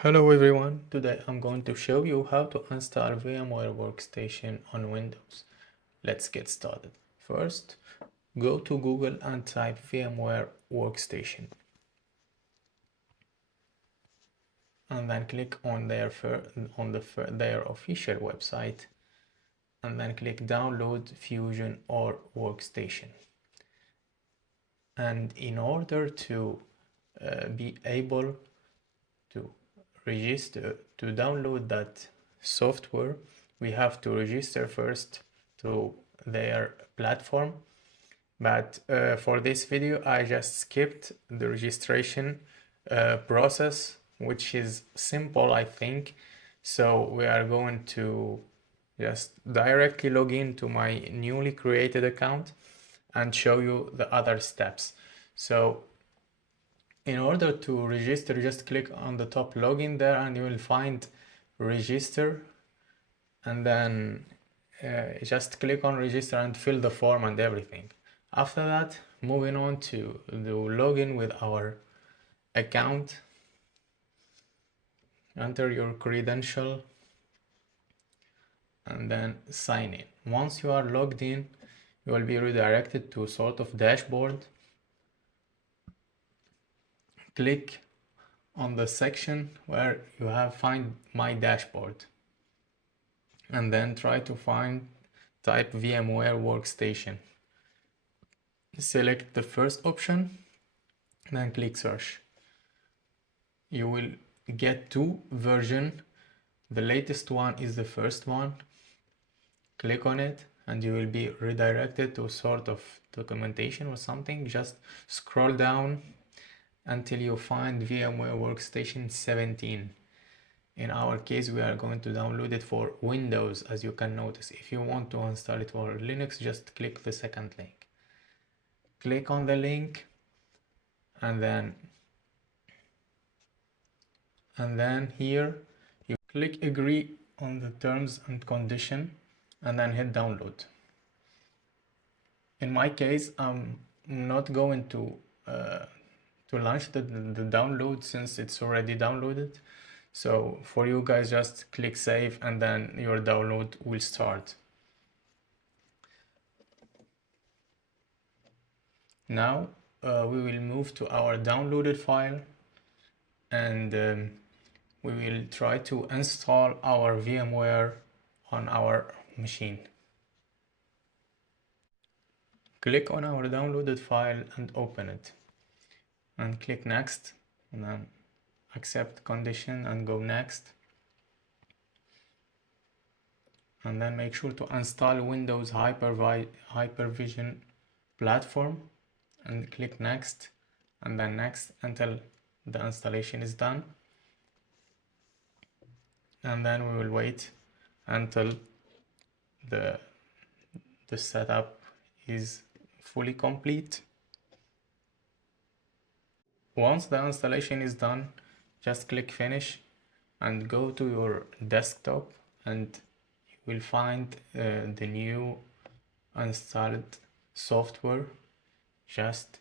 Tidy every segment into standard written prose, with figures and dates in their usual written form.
Hello everyone, today I'm going to show you how to install VMware Workstation on Windows. Let's get started. First, go to Google and type VMware Workstation. And then click on their official website. And then click Download Fusion or Workstation. And in order to be able to register to download that software, we have to register first to their platform. But for this video, I just skipped the registration process, which is simple, I think. So we are going to just directly log into my newly created account and show you the other steps. So in order to register, just click on the top login there and you will find register, and then just click on register and fill the form and everything. After that, moving on to the login with our account, enter your credential and then sign in. Once you are logged in, you will be redirected to sort of dashboard. Click on the section where you have find my dashboard and then try to type VMware Workstation. Select the first option, then click search. You will get two versions. The latest one is the first one. Click on it and you will be redirected to sort of documentation or something. Just scroll down until you find VMware Workstation 17. In our case, we are going to download it for Windows, as you can notice. If you want to install it for Linux, just click the second link. Click on the link and then here you click agree on the terms and condition and then hit download. In my case, I'm not going to launch the download since it's already downloaded. So for you guys, just click save and then your download will start. Now we will move to our downloaded file and we will try to install our VMware on our machine. Click on our downloaded file and open it and click next and then accept condition and go next, and then make sure to install Windows Hyper-V platform and click next and then next until the installation is done, and then we will wait until the setup is fully complete. Once the installation is done, just click finish and go to your desktop and you will find the new installed software. Just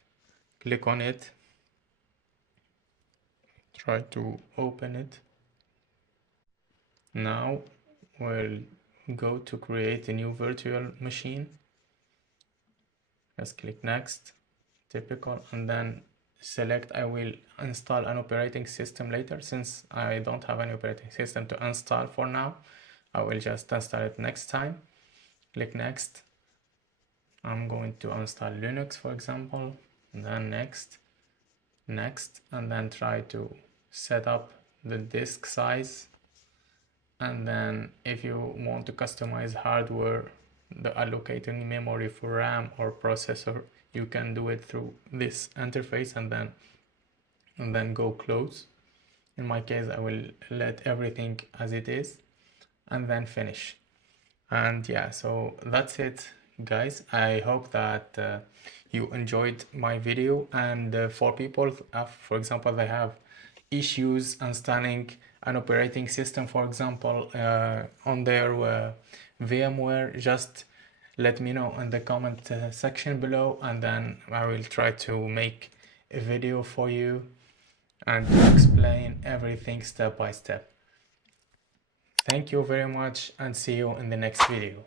click on it, try to open it. Now we'll go to create a new virtual machine. Just click next, typical, and then select I will install an operating system later. Since I don't have an operating system to install for now, I will just install it next time. Click next. I'm going to install Linux, for example, and then next, and then try to set up the disk size. And then if you want to customize hardware, the allocating memory for RAM or processor, you can do it through this interface and then go close. In my case, I will let everything as it is and then finish. And yeah, so that's it, guys. I hope that you enjoyed my video, and for people, for example, they have issues installing an operating system, for example, on their VMware, just let me know in the comment section below, and then I will try to make a video for you and to explain everything step by step. Thank you very much and see you in the next video.